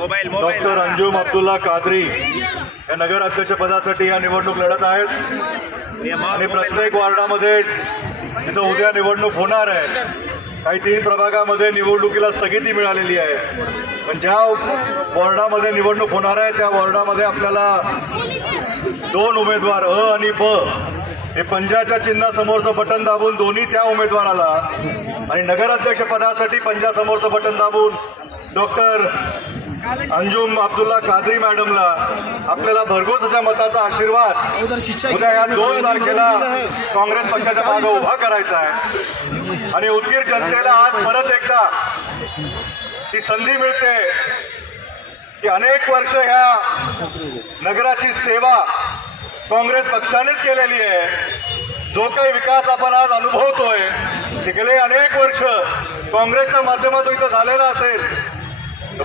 Doctor Anjum Abdullah Qadri या नगर अध्यक्ष पदासाठी या निवडणूक लढत आहेत. आणि प्रत्येक वार्डामध्ये तिथं उद्या निवडणूक होणार आहे. काही तीन प्रभागामध्ये निवडणुकीला स्थगिती मिळालेली आहे. पण ज्या वॉर्डामध्ये निवडणूक होणार आहे त्या वॉर्डामध्ये आपल्याला दोन उमेदवार अ आणि ब हे पंजाच्या चिन्हासमोरचं बटन दाबून दोन्ही त्या उमेदवाराला आणि नगराध्यक्ष पदासाठी पंजासमोरचं बटन दाबून डॉक्टर अंजुम अब्दुल्ला कादरी मॅडमला आपल्याला भरघोस अशा मताचा आशीर्वाद. उद्या या दोन तारखेला काँग्रेस पक्षाच्या मागे उभा करायचा आहे. आणि उदगीर जनतेला आज परत एकदा ती संधी मिळते की अनेक वर्ष ह्या नगराची सेवा काँग्रेस पक्षानेच केलेली आहे. जो काही विकास आपण आज अनुभवतोय गेले अनेक वर्ष काँग्रेसच्या माध्यमातून इथं झालेला असेल.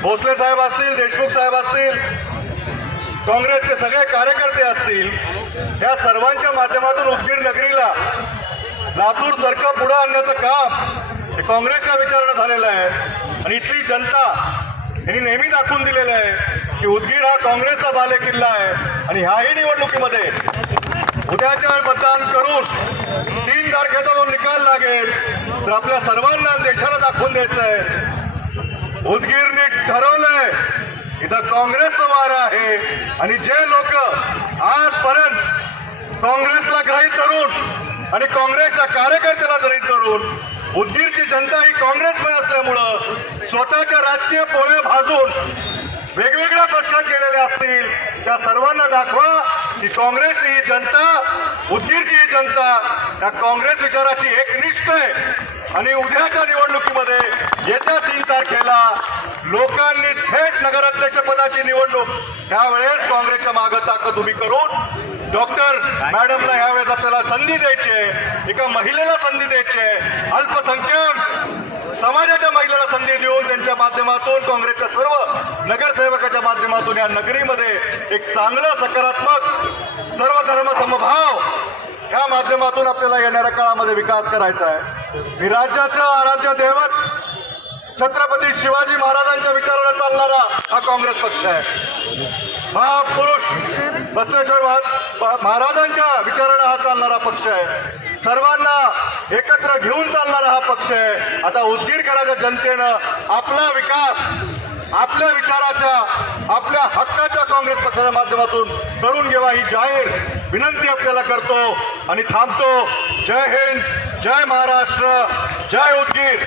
भोसले साहेब असतील देशमुख साहेब असतील काँग्रेसचे सगळे कार्यकर्ते असतील या सर्वांच्या माध्यमातून उदगीर नगरीला लातूर सारखं पुढं आणण्याचं काम हे काँग्रेसच्या विचारानं झालेलं आहे. आणि इथली जनता यांनी नेहमी दाखवून दिलेलं आहे की उदगीर हा काँग्रेसचा बाले किल्ला आहे आणि ह्याही निवडणुकीमध्ये उद्याच्या मतदान करून तीन तारखेचा जो निकाल लागेल. तर आपल्या सर्वांना देशाला दाखवून द्यायचं आहे. उदगीर ठरवलंय. इथं काँग्रेसचं वारं आहे. आणि जे लोक आजपर्यंत काँग्रेसला ग्रहित करून आणि काँग्रेसच्या कार्यकर्त्याला ग्रहित करून उदगीरची जनता ही काँग्रेसमय असल्यामुळं स्वतःच्या राजकीय पोळ्या भाजून वेगवेगळ्या गेलेले असतील. त्या सर्वांना दाखवा की काँग्रेसची ही जनता उदगीरची ही जनता या काँग्रेस विचाराची एकनिष्ठ आहे. आणि उद्याच्या निवडणुकीमध्ये येत्या तीन तारखेला लोकांनी थेट नगराध्यक्षपदाची निवडणूक त्यावेळेस काँग्रेसच्या मागं ताकद उभी करून डॉक्टर मॅडमला यावेळेस आपल्याला संधी द्यायची आहे. एका महिलेला संधी द्यायची आहे. अल्पसंख्याक समाजाच्या महिलेला संधी देऊ माध्यमातून काँग्रेसच्या सर्व नगरसेवकाच्या माध्यमातून या नगरीमध्ये एक चांगलं सकारात्मक सर्व धर्म समभाव या माध्यमातून आपल्याला येणाऱ्या काळामध्ये विकास करायचा आहे. मी राज्याचं आराध्य दैवत छत्रपती शिवाजी महाराजांच्या विचाराने चालणारा हा काँग्रेस पक्ष आहे. महापुरुष बसवेश्वर महाराजांच्या विचाराने हा चालणारा पक्ष आहे. सर्वांना एकत्र घेऊन चालणारा हा पक्ष आहे. आता उदगीरकरांच्या जनतेनं आपला विकास आपल्या विचाराच्या आपल्या हक्काच्या काँग्रेस पक्षाच्या माध्यमातून करून घेवा ही जाहीर विनंती आपल्याला करतो आणि थांबतो. जय हिंद जय महाराष्ट्र जय उदगीर.